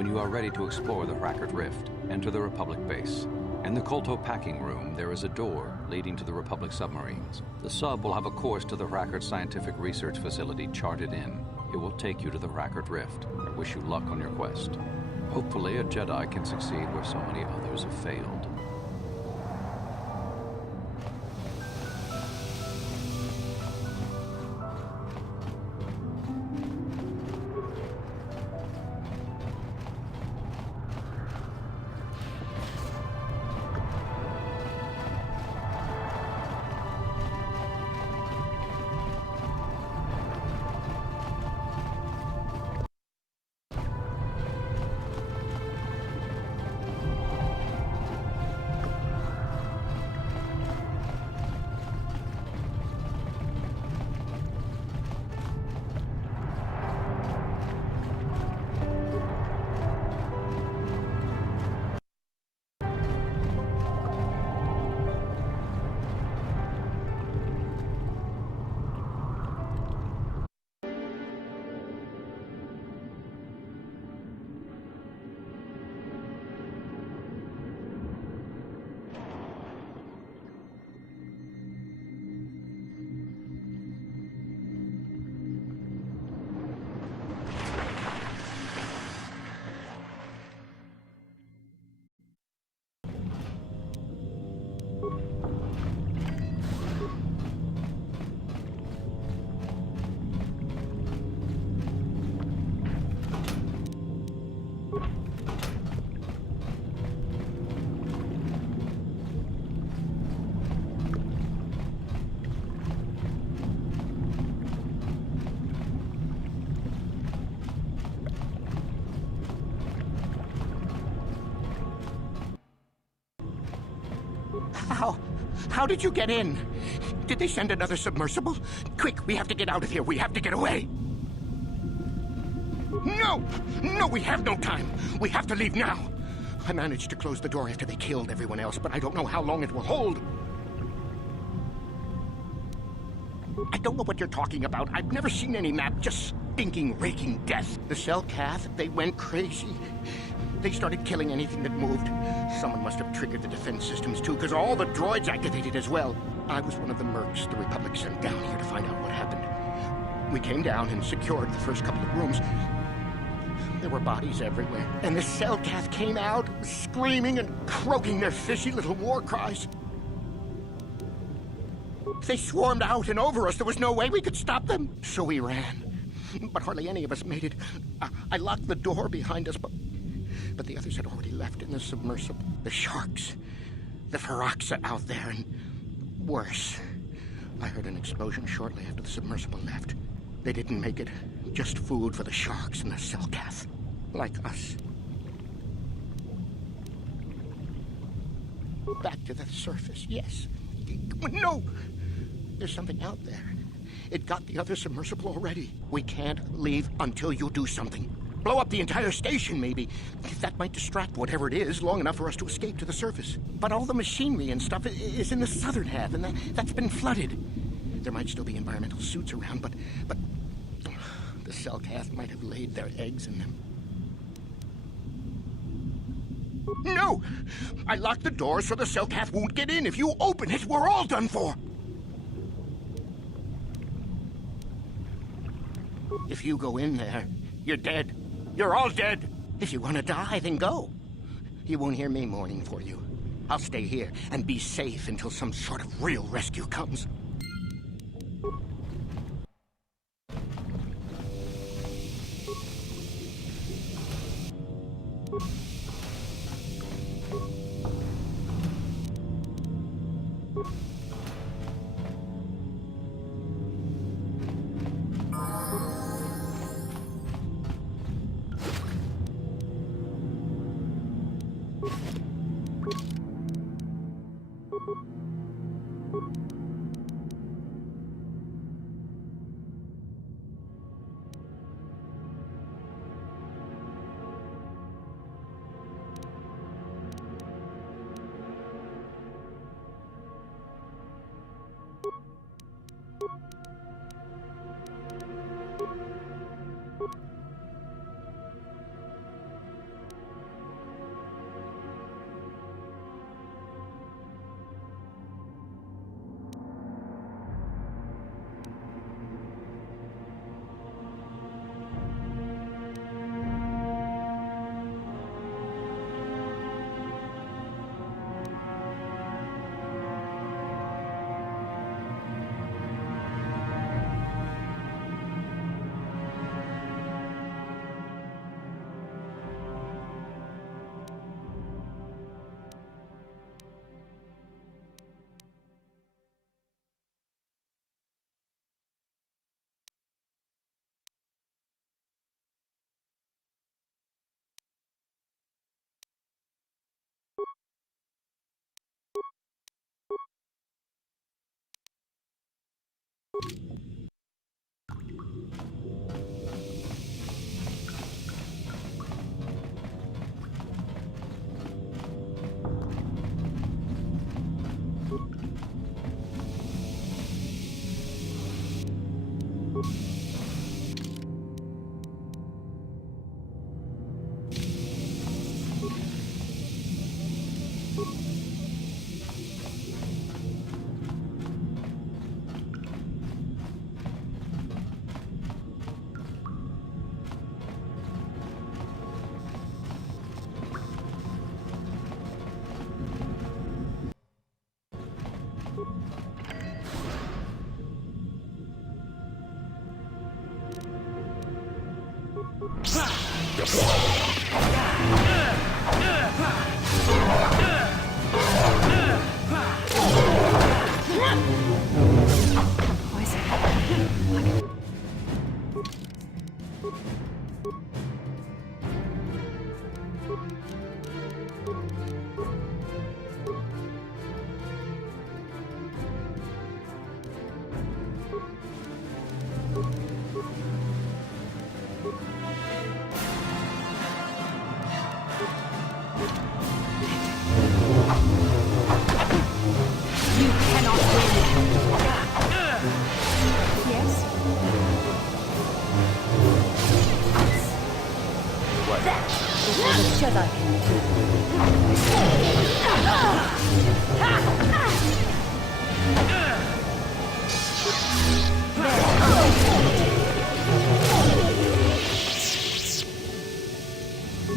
When you are ready to explore the Rackard Rift, enter the Republic base. In the Kolto packing room, there is a door leading to the Republic submarines. The sub will have a course to the Rackard Scientific Research Facility charted in. It will take you to the Rackard Rift. I wish you luck on your quest. Hopefully, a Jedi can succeed where so many others have failed. How did you get in? Did they send another submersible? Quick, we have to get out of here. We have to get away. No! No, we have no time. We have to leave now. I managed to close the door after they killed everyone else, but I don't know how long it will hold. I don't know what you're talking about. I've never seen any map, just stinking, raking death. The Selkath, they went crazy. They started killing anything that moved. Someone must have triggered the defense systems too, because all the droids activated as well. I was one of the mercs the Republic sent down here to find out what happened. We came down and secured the first couple of rooms. There were bodies everywhere, and the Selkath came out, screaming and croaking their fishy little war cries. They swarmed out and over us. There was no way we could stop them. So we ran. But hardly any of us made it. I locked the door behind us, but the others had already left in the submersible. The sharks, the Ferox are out there, and worse. I heard an explosion shortly after the submersible left. They didn't make it. Just food for the sharks and the Selkath. Like us. Back to the surface, yes. No! There's something out there. It got the other submersible already. We can't leave until you do something. Blow up the entire station, maybe. That might distract whatever it is long enough for us to escape to the surface. But all the machinery and stuff is in the southern half, and that's been flooded. There might still be environmental suits around, but the Selkath might have laid their eggs in them. No! I locked the door so the Selkath won't get in. If you open it, we're all done for. If you go in there, you're dead. You're all dead. If you want to die, then go. You won't hear me mourning for you. I'll stay here and be safe until some sort of real rescue comes.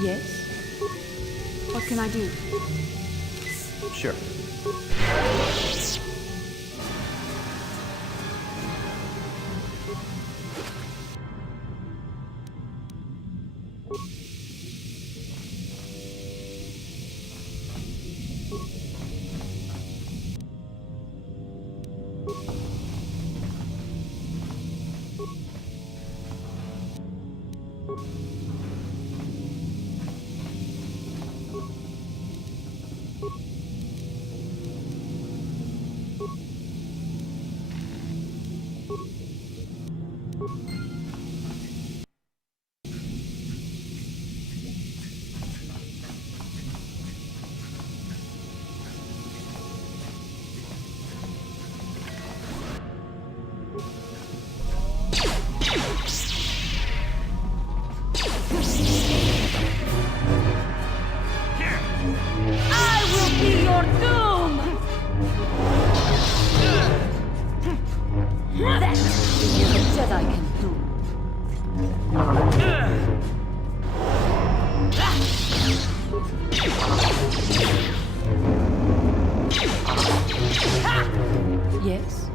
Yes? What can I do? Sure. Yes?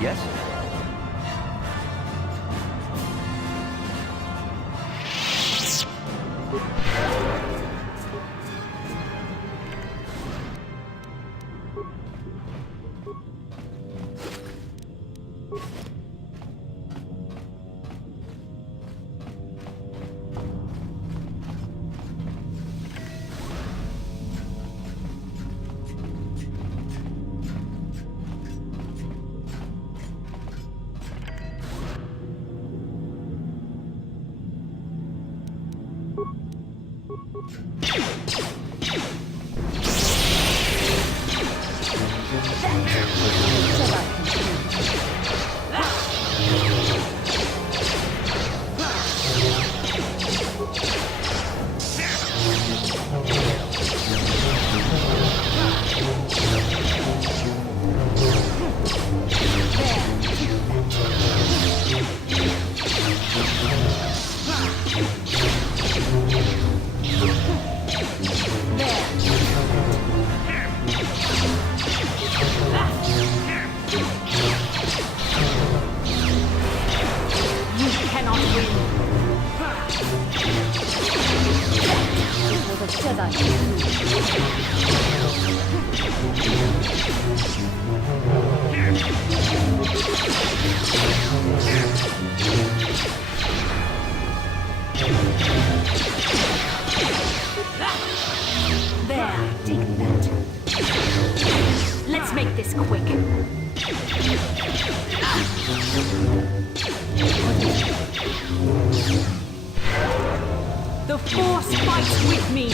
Yes? Let's make this quick. The Force fights with me.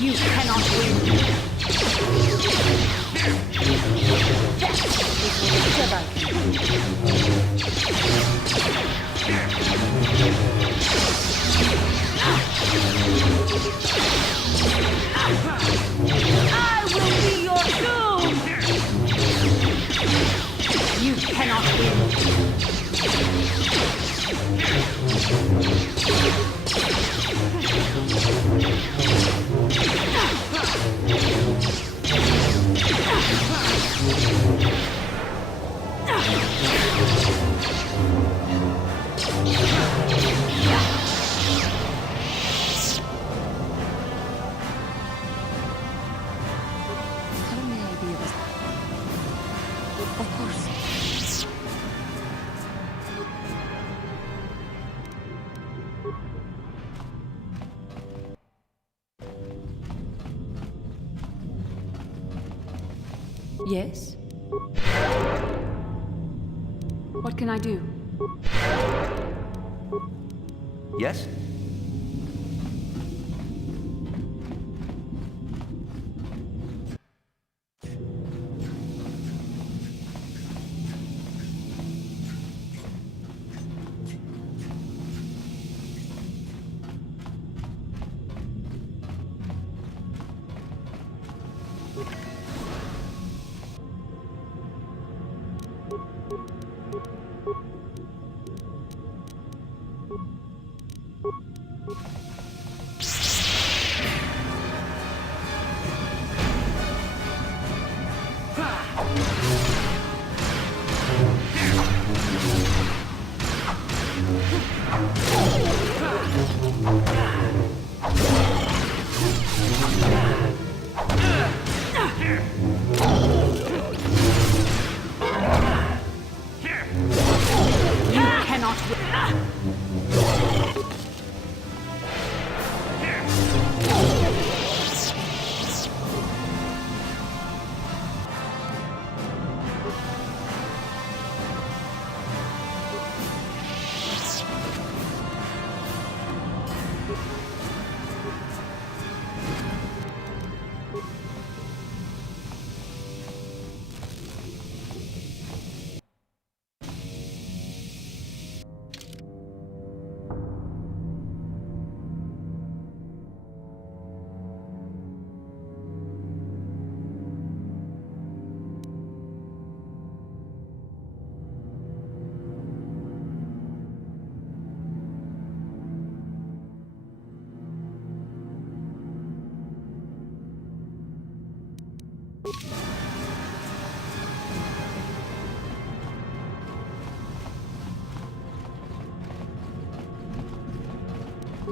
You cannot win. That is what a Jedi can I will be your doom! You cannot win. Yes? What can I do? Yes?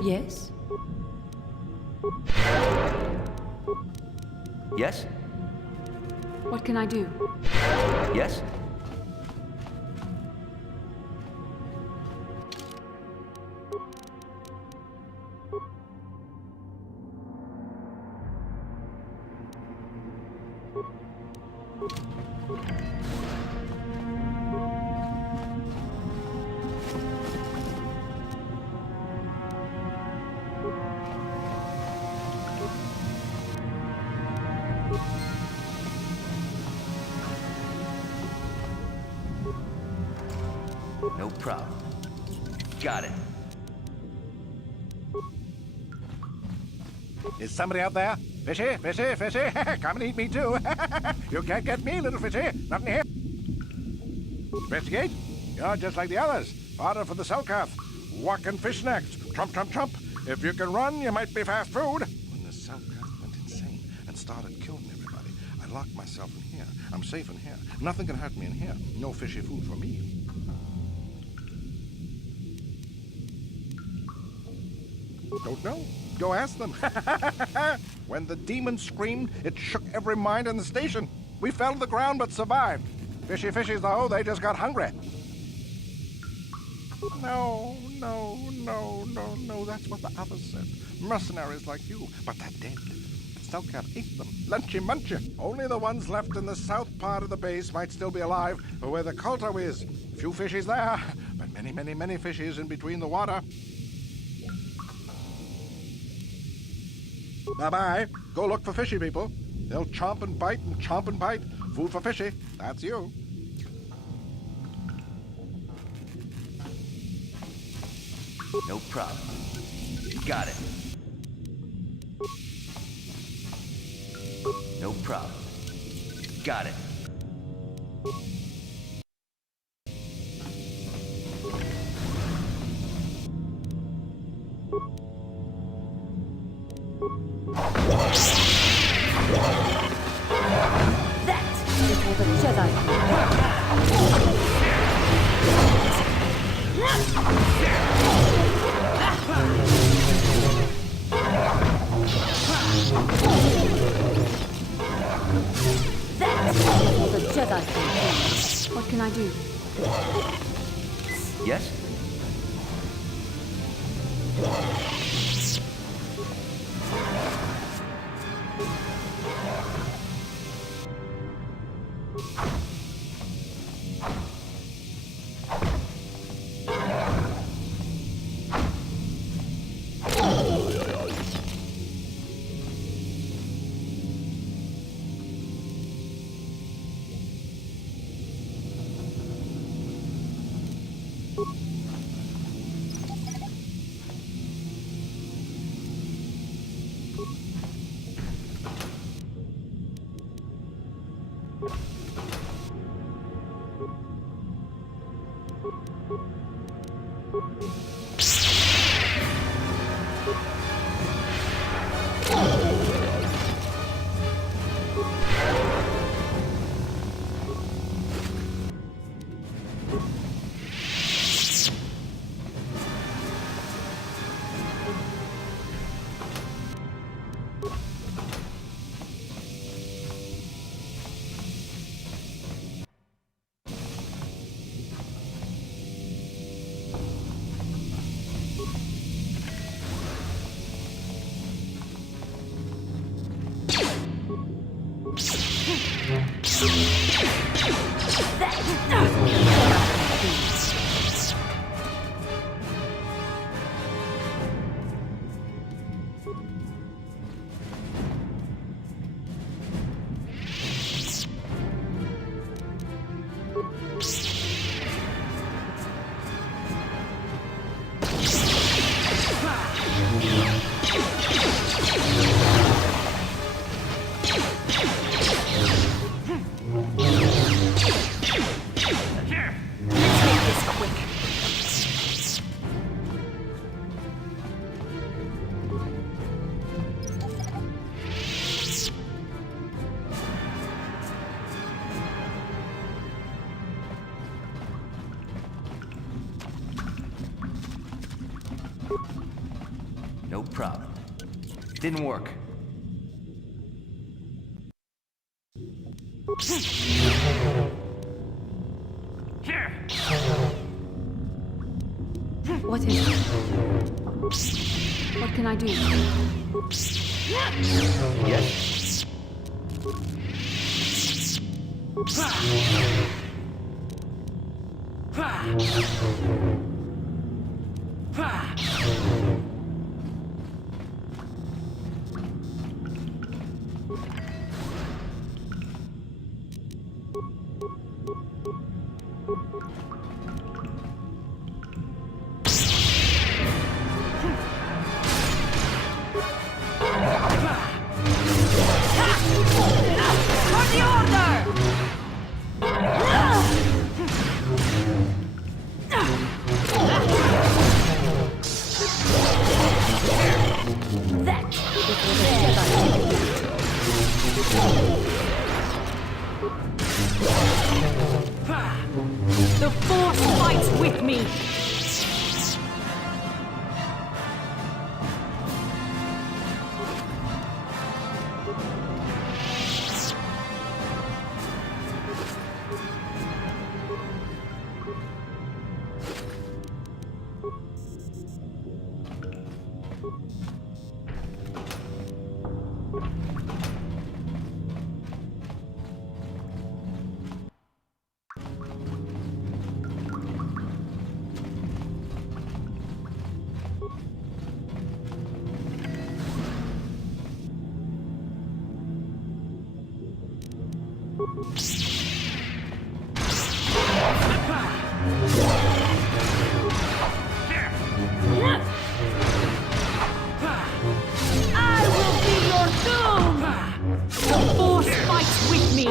Yes? Yes? What can I do? Yes? No problem. Got it. Is somebody out there? Fishy, fishy, fishy. Come and eat me too. You can't get me, little fishy. Not in here. Investigate. You're just like the others. Fodder for the Selkath. Walking fish snacks. Trump, trump, trump. If you can run, you might be fast food. When the Selkath went insane and started killing everybody, I locked myself in here. I'm safe in here. Nothing can hurt me in here. No fishy food for me. Don't know. Go ask them. When the demon screamed, it shook every mind in the station. We fell to the ground but survived. Fishy fishies, though, they just got hungry. No, that's what the others said. Mercenaries like you, but they're dead. Selkath ate them. Lunchy munchy. Only the ones left in the south part of the base might still be alive, or where the Colto is. Few fishies there, but many, many, many fishies in between the water. Bye-bye. Go look for fishy people. They'll chomp and bite and chomp and bite. Food for fishy. That's you. No problem. Got it. No problem. Got it. For the Jedi. That's for the Jedi. What can I do? Yes? No problem. Didn't work. What is it? What can I do? Yes? The Force fights with me! I will be your doom! The Force fights with me!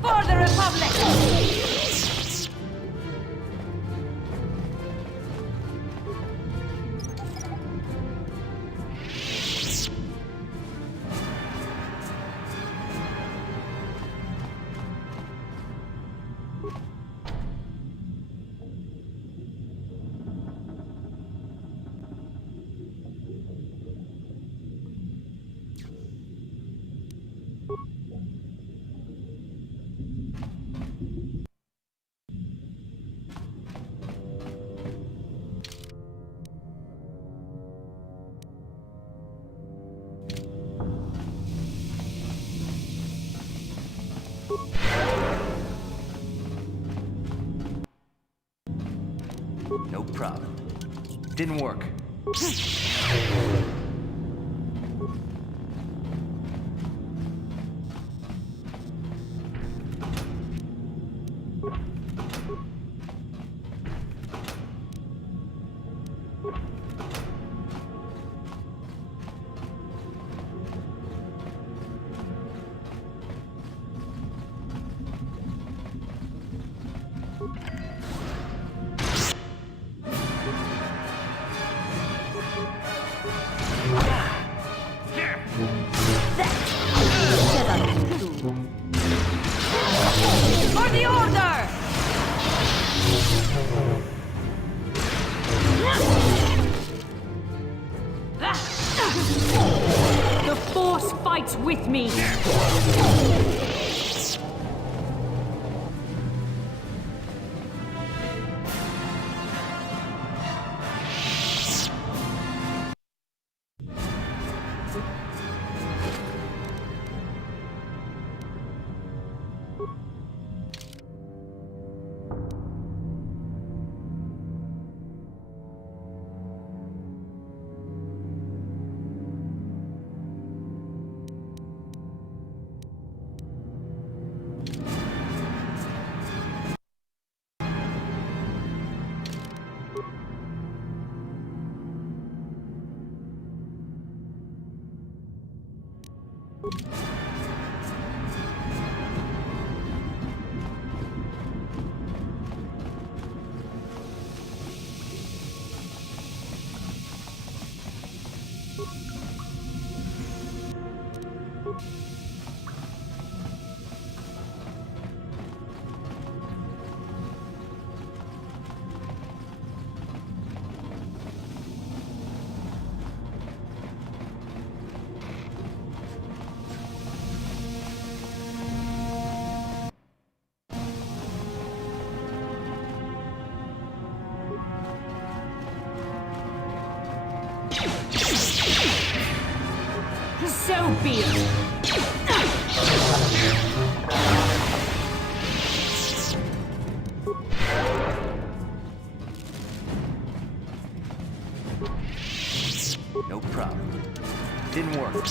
For the Republic! No problem. Didn't work. fight with me! So be it! No problem. Didn't work.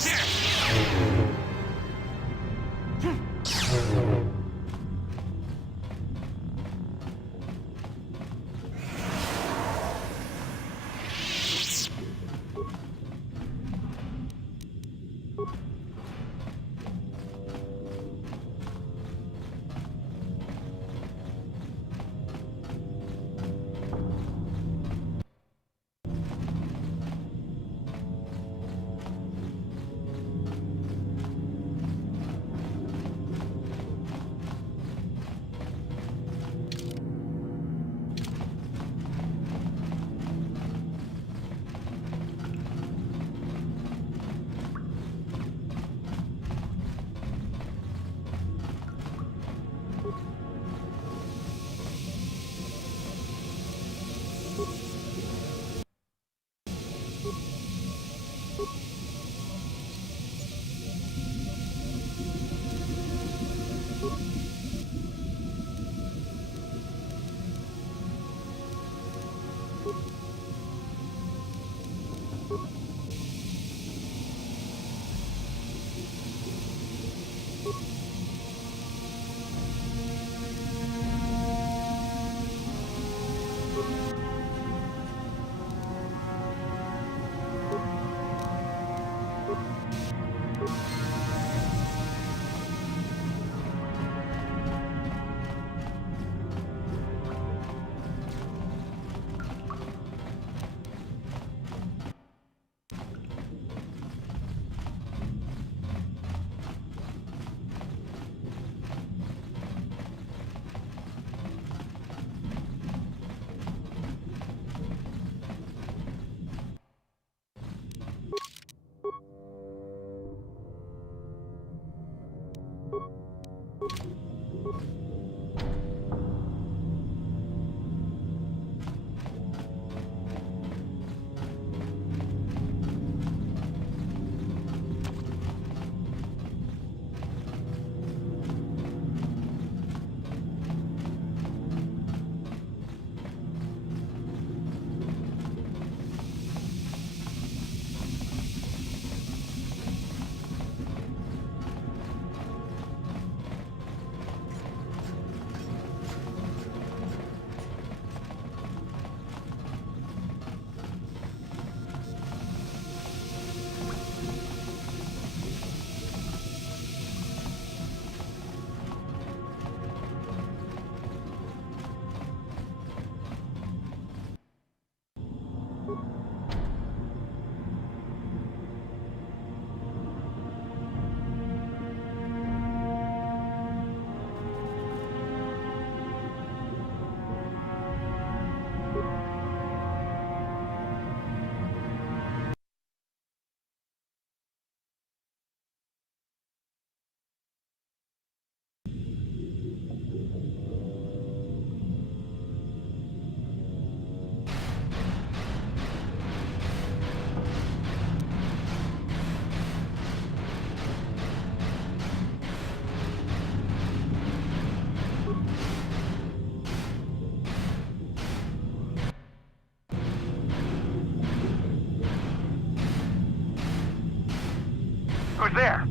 Who's there?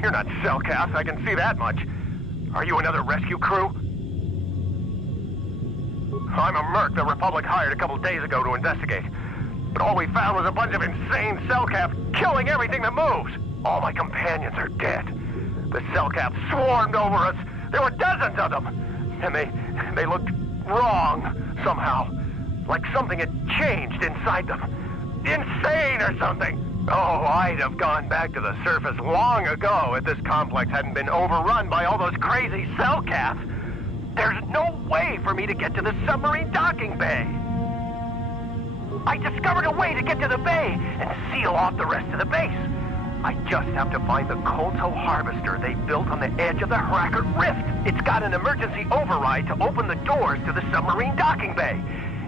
You're not Cellcath, I can see that much. Are you another rescue crew? I'm a merc the Republic hired a couple days ago to investigate. But all we found was a bunch of insane Cellcath killing everything that moves. All my companions are dead. The Cellcath swarmed over us. There were dozens of them. And they looked wrong somehow. Like something had changed inside them. Insane or something. Oh, I'd have gone back to the surface long ago if this complex hadn't been overrun by all those crazy Cellcaths. There's no way for me to get to the submarine docking bay. I discovered a way to get to the bay and seal off the rest of the base. I just have to find the Kolto harvester they built on the edge of the Hackert Rift. It's got an emergency override to open the doors to the submarine docking bay.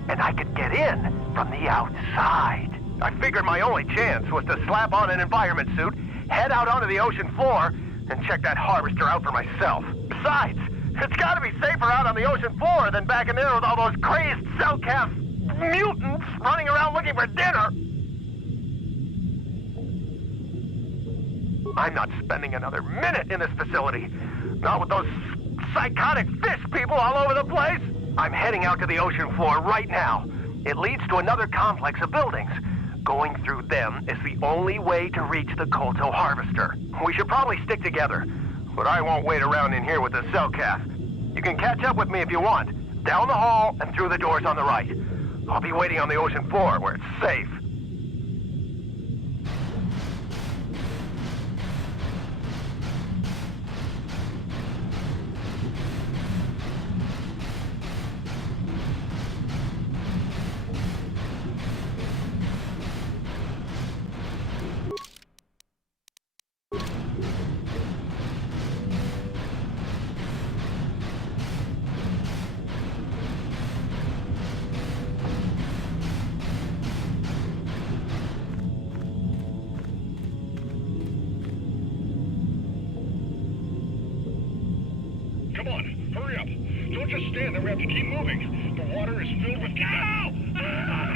And I could get in from the outside. I figured my only chance was to slap on an environment suit, head out onto the ocean floor, and check that harvester out for myself. Besides, it's gotta be safer out on the ocean floor than back in there with all those crazed Cellcath mutants running around looking for dinner. I'm not spending another minute in this facility. Not with those psychotic fish people all over the place. I'm heading out to the ocean floor right now. It leads to another complex of buildings. Going through them is the only way to reach the Kolto harvester. We should probably stick together, but I won't wait around in here with the Cellcath. You can catch up with me if you want. Down the hall and through the doors on the right. I'll be waiting on the ocean floor where it's safe. Come on, hurry up. Don't just stand there, we have to keep moving. The water is filled with... Ow! Ah!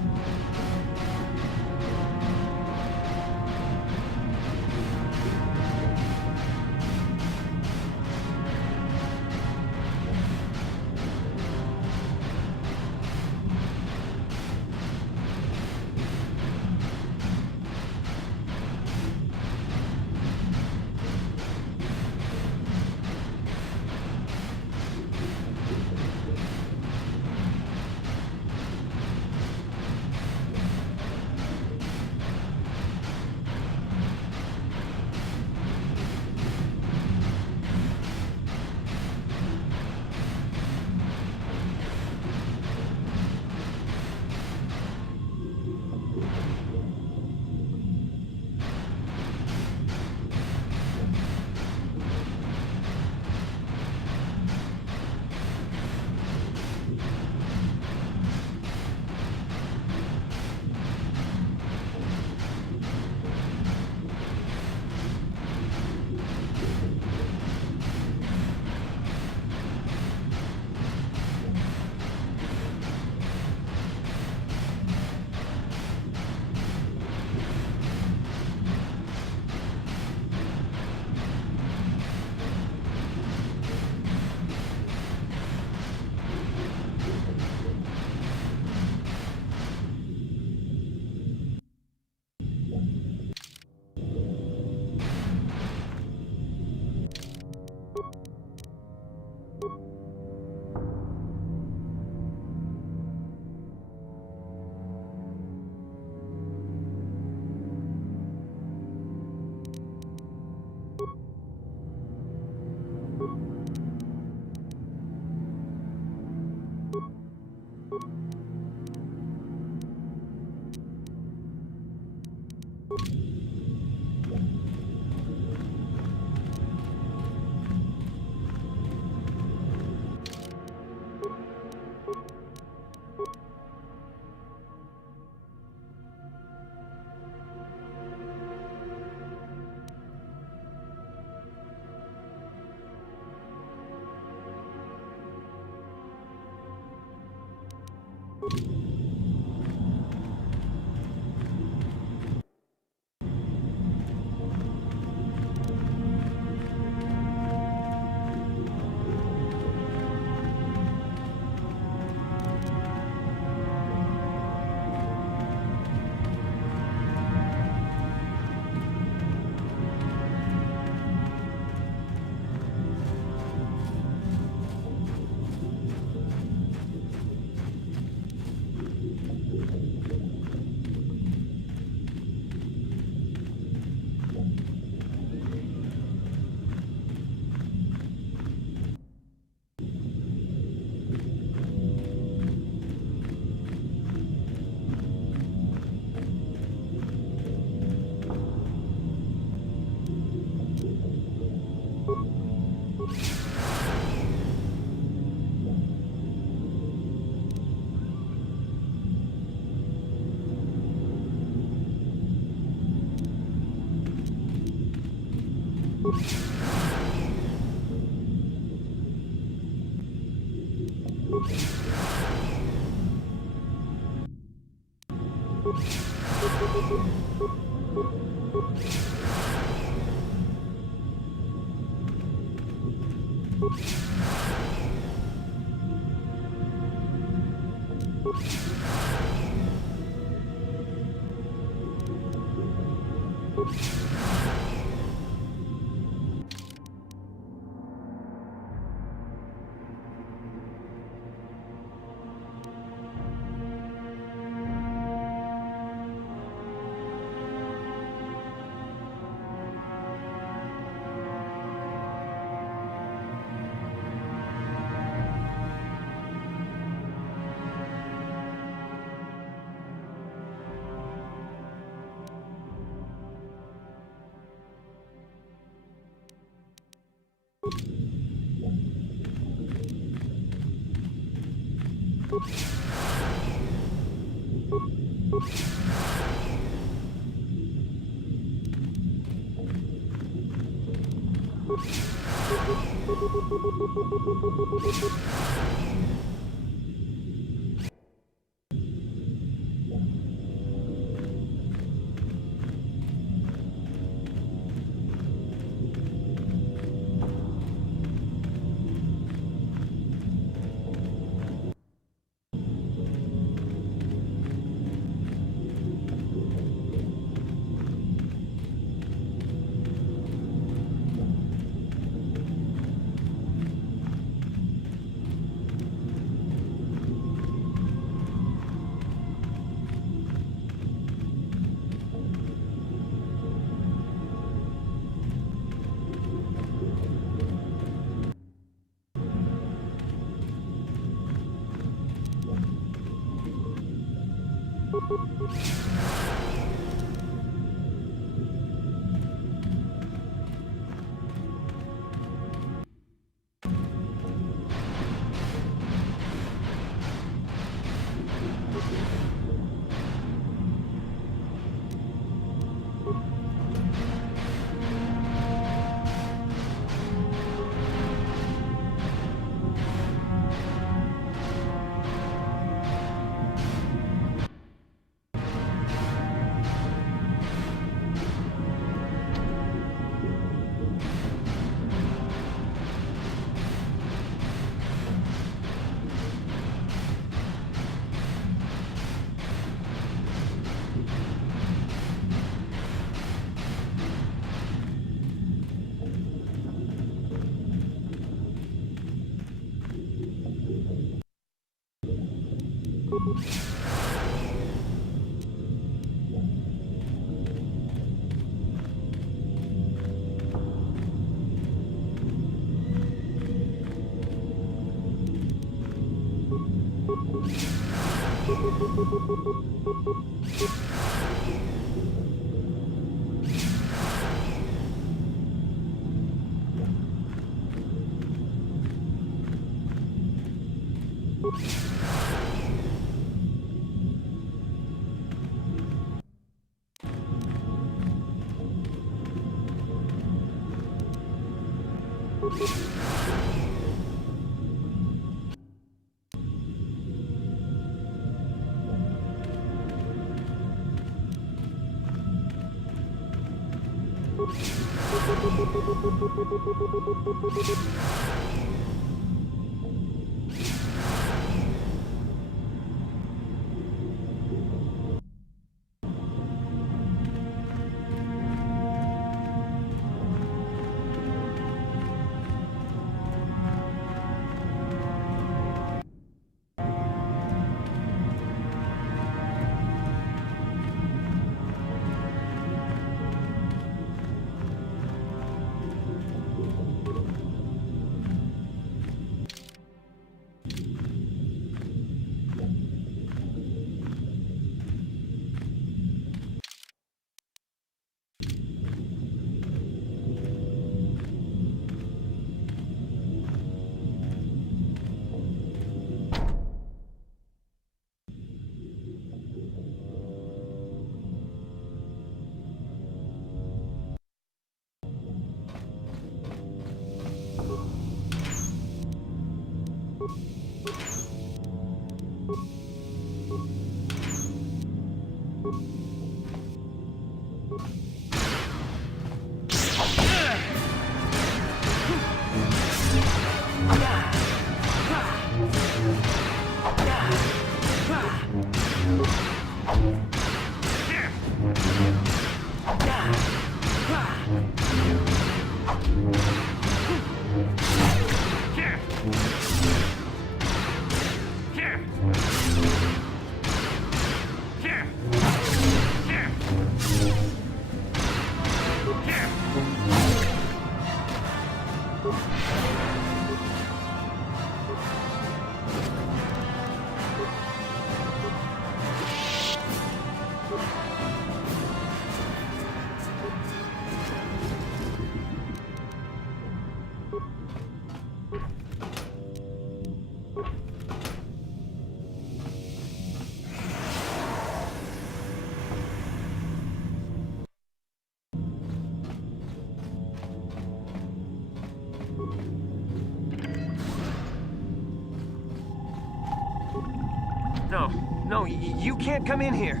No, you can't come in here.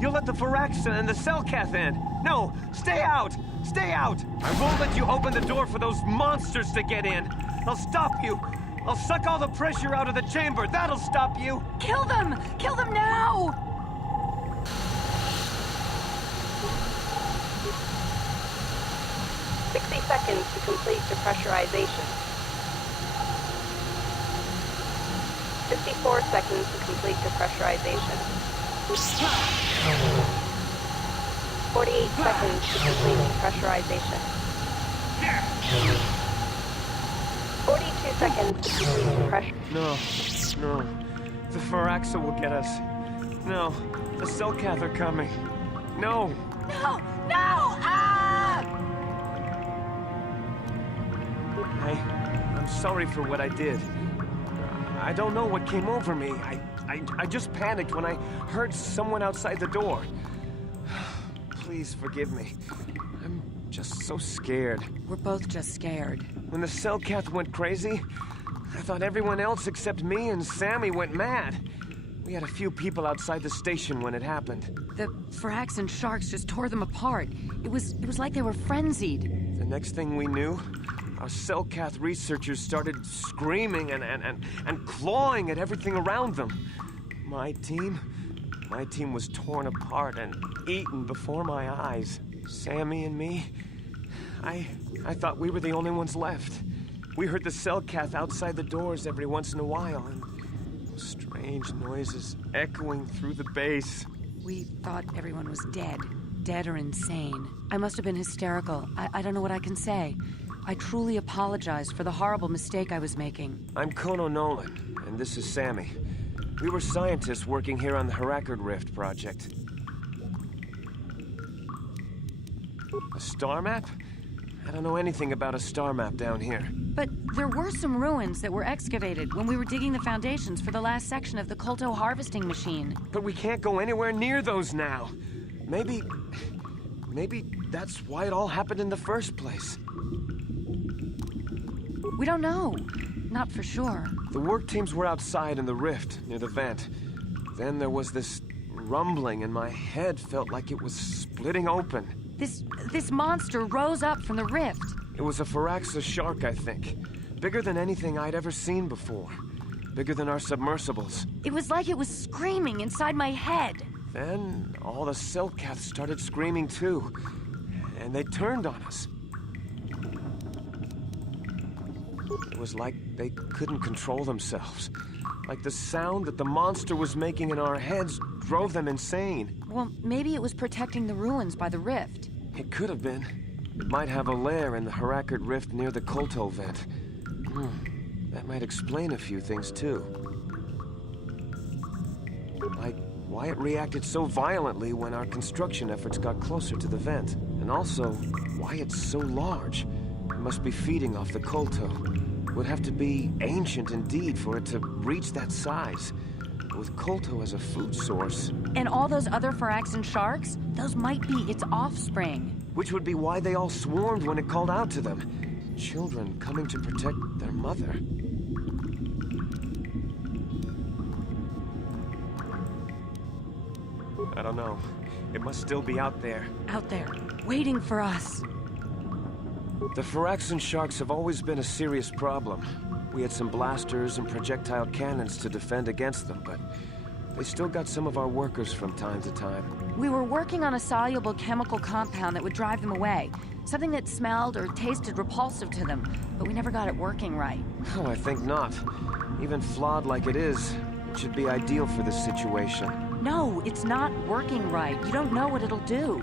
You'll let the Varax and the Selkath in. No, stay out! Stay out! I won't let you open the door for those monsters to get in. I'll stop you. I'll suck all the pressure out of the chamber. That'll stop you. Kill them! Kill them now! Seconds to complete depressurization. 54 seconds to complete depressurization. 48 seconds to complete depressurization. 42 seconds to complete depressurization. No. The Varaxa will get us. No, the Selkath are coming. No! No! No! I'm sorry for what I did. I don't know what came over me. I just panicked when I heard someone outside the door. Please forgive me. I'm just so scared. We're both just scared. When the Selkath went crazy, I thought everyone else except me and Sammy went mad. We had a few people outside the station when it happened. The Varax and sharks just tore them apart. It was like they were frenzied. The next thing we knew, our Selkath researchers started screaming and clawing at everything around them. My team was torn apart and eaten before my eyes. Sammy and me, I thought we were the only ones left. We heard the Selkath outside the doors every once in a while, and strange noises echoing through the base. We thought everyone was dead or insane. I must have been hysterical. I don't know what I can say. I truly apologize for the horrible mistake I was making. I'm Kono Nolan, and this is Sammy. We were scientists working here on the Harakard Rift project. A star map? I don't know anything about a star map down here. But there were some ruins that were excavated when we were digging the foundations for the last section of the Kolto harvesting machine. But we can't go anywhere near those now. Maybe that's why it all happened in the first place. We don't know. Not for sure. The work teams were outside in the rift, near the vent. Then there was this rumbling, and my head felt like it was splitting open. This monster rose up from the rift. It was a Firaxis shark, I think. Bigger than anything I'd ever seen before. Bigger than our submersibles. It was like it was screaming inside my head. Then all the Selkaths started screaming too. And they turned on us. It was like they couldn't control themselves. Like the sound that the monster was making in our heads drove them insane. Well, maybe it was protecting the ruins by the rift. It could have been. It might have a lair in the Harakert Rift near the Kolto vent. That might explain a few things too. Like why it reacted so violently when our construction efforts got closer to the vent. And also, why it's so large. It must be feeding off the Kolto. It would have to be ancient indeed for it to reach that size. With Kolto as a food source. And all those other Firaxan sharks? Those might be its offspring. Which would be why they all swarmed when it called out to them. Children coming to protect their mother. I don't know. It must still be out there. Out there, waiting for us. The Firaxan sharks have always been a serious problem. We had some blasters and projectile cannons to defend against them, but they still got some of our workers from time to time. We were working on a soluble chemical compound that would drive them away. Something that smelled or tasted repulsive to them, but we never got it working right. Oh, I think not. Even flawed like it is, it should be ideal for this situation. No, it's not working right. You don't know what it'll do.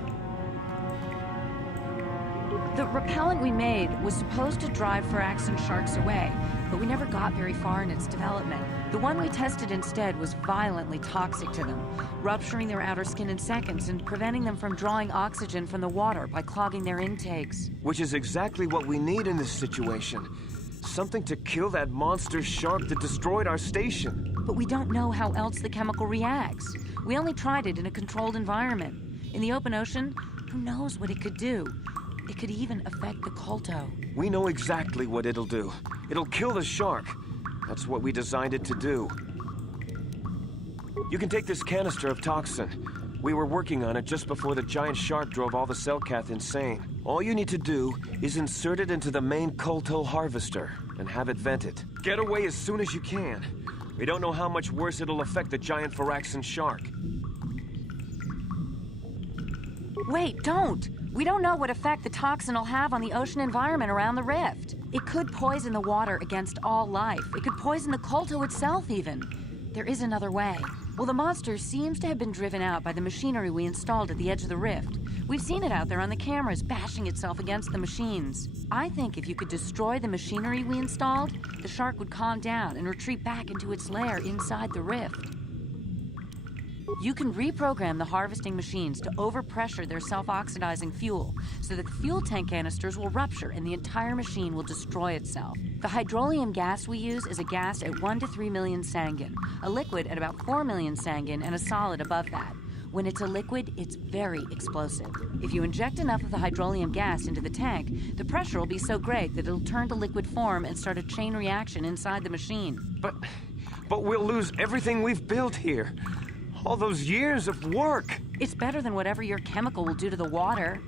The repellent we made was supposed to drive Firaxan sharks away, but we never got very far in its development. The one we tested instead was violently toxic to them, rupturing their outer skin in seconds and preventing them from drawing oxygen from the water by clogging their intakes. Which is exactly what we need in this situation. Something to kill that monster shark that destroyed our station. But we don't know how else the chemical reacts. We only tried it in a controlled environment. In the open ocean, who knows what it could do? It could even affect the Kolto. We know exactly what it'll do. It'll kill the shark. That's what we designed it to do. You can take this canister of toxin. We were working on it just before the giant shark drove all the Selkath insane. All you need to do is insert it into the main Kolto harvester and have it vented. Get away as soon as you can. We don't know how much worse it'll affect the giant Firaxan shark. Wait, don't! We don't know what effect the toxin will have on the ocean environment around the rift. It could poison the water against all life. It could poison the Kolto itself, even. There is another way. Well, the monster seems to have been driven out by the machinery we installed at the edge of the rift. We've seen it out there on the cameras, bashing itself against the machines. I think if you could destroy the machinery we installed, the shark would calm down and retreat back into its lair inside the rift. You can reprogram the harvesting machines to overpressure their self-oxidizing fuel so that the fuel tank canisters will rupture and the entire machine will destroy itself. The hydrolium gas we use is a gas at 1 to 3 million sangin, a liquid at about 4 million sangin, and a solid above that. When it's a liquid, it's very explosive. If you inject enough of the hydrolium gas into the tank, the pressure will be so great that it'll turn to liquid form and start a chain reaction inside the machine. But we'll lose everything we've built here. All those years of work. It's better than whatever your chemical will do to the water.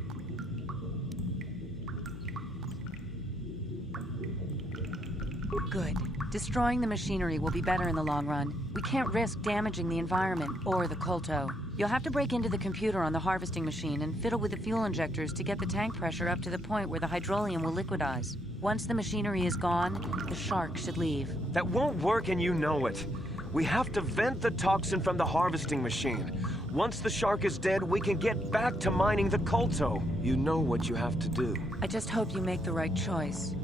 Good. Destroying the machinery will be better in the long run. We can't risk damaging the environment or the Kolto. You'll have to break into the computer on the harvesting machine and fiddle with the fuel injectors to get the tank pressure up to the point where the hydrolium will liquidize. Once the machinery is gone, the shark should leave. That won't work and you know it. We have to vent the toxin from the harvesting machine. Once the shark is dead, we can get back to mining the Kolto. You know what you have to do. I just hope you make the right choice.